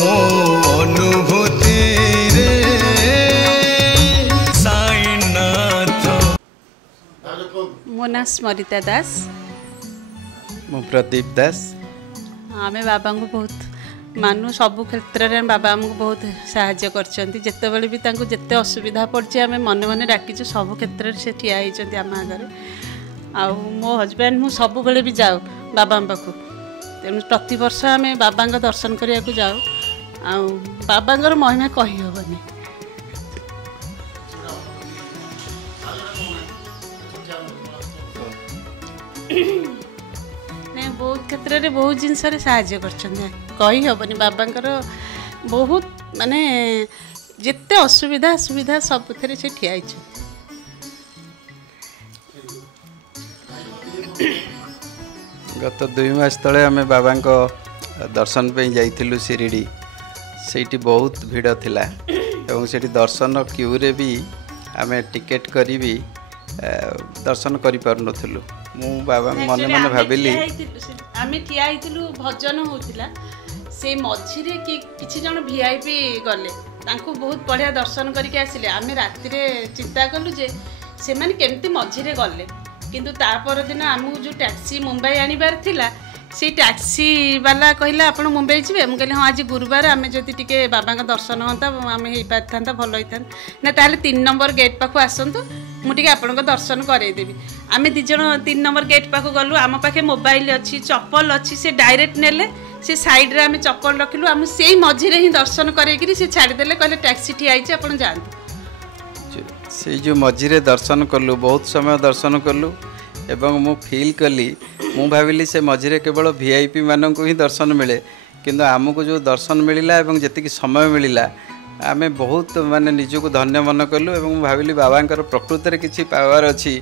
मो अनुभूति रे साईनाथ। मो ना स्मरिता दास। मु प्रदीप दास। आमे बाबा को बहुत मानु सबु क्षेत्र में बाबा आमको बहुत साहाय्य करछंती जेतेबेले भी तांको जेते असुविधा पड़छि आमे मन मन डाकिछु सबु क्षेत्र से ठिया होइछंती आम आगरे आ मो हस्बैंड मु सबु बेले भी जाऊ बाबा पाखु तेणु प्रति वर्ष आमे बाबा दर्शन करिया को जाऊ आ बाबा महिमा कहि होबनी। बहुत क्षेत्र में बहुत जिनस साहाय्य करनी बाबांकर बहुत माने जिते असुविधा सुविधा सब से ठिया। गत 2 मास तले आम बाबा दर्शन पे जाइलु शिरडी से बहुत भिड़ थिला एवं से दर्शन क्यू रे भी आम टिकेट करी भी दर्शन करि पार नथलु। मु बाबा मन मन भाबिली आमे ठिया आइतिलु भजन होतिला से मझी रे किछि जण वीआईपी गले तांको बहुत बढ़िया दर्शन करके आसिले आमे राति रे चिंता कलु जे से माने केमती मझी रे गले किंतु ता पर दिन आमु जो टैक्सी मुंबई आनिबार थिला से टैक्सी वाला कहला आपण मुंबई जिवे हम कहले हां आज गुरुवार आमे जति टिके बाबा का दर्शन होता आमे हेई पाथांता भलो होइथान ना ताले 3 नंबर गेट पाखु आसंतु मु टिके आपण को दर्शन करे देबी। आमे दि जण 3 नंबर गेट पाखु गलु आम पाखे मोबाइल अच्छी चप्पल अच्छी से डायरेक्ट नेले से साइड रे आमे चप्पल रखिलु आम सेही मझी रे ही दर्शन करे कि से छाडी देले कहले टैक्सी ठिया आइछ आपण जानतु से जो मझी रे दर्शन कलु बहुत समय दर्शन कलु एवं मु फील कली मु भाविली से मझे केवल वीआईपी मानक ही दर्शन मिले किंतु आमको जो दर्शन मिलला एवं जति समय मिलला आमे बहुत माने निजको धन्य मन कलु एवं भाविली बाबांकर प्रकृति किसी पावर अच्छी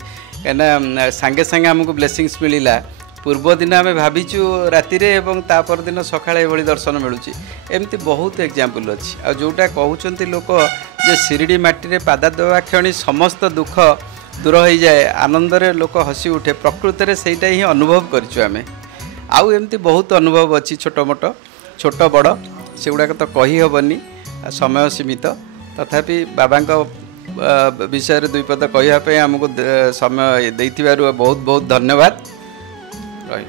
कहीं सांगे सांगे आमको ब्लेसिंग्स मिलला। पूर्व दिन आम भाविचु राति रे एवं तापर दिन सकाळे एभली दर्शन मिलुची एमती बहुत एग्जाम्पल अच्छी आ जोटा कहउचंती लोक जे शिरडी माटी रे पादा देवा क्षणी समस्त दुख दूर हो जाए आनंद रे लोक हसी उठे प्रकृति रे सेटा ही अनुभव करछु आमे आउ एमती बहुत अनुभव अच्छी छोट मोट छोट बड़ से गुड़ाक तो कही हेनी समय सीमित तथापि बाबा विषय रे 2 पद कहवाई आमको समय देइथिबारु बहुत बहुत धन्यवाद रही।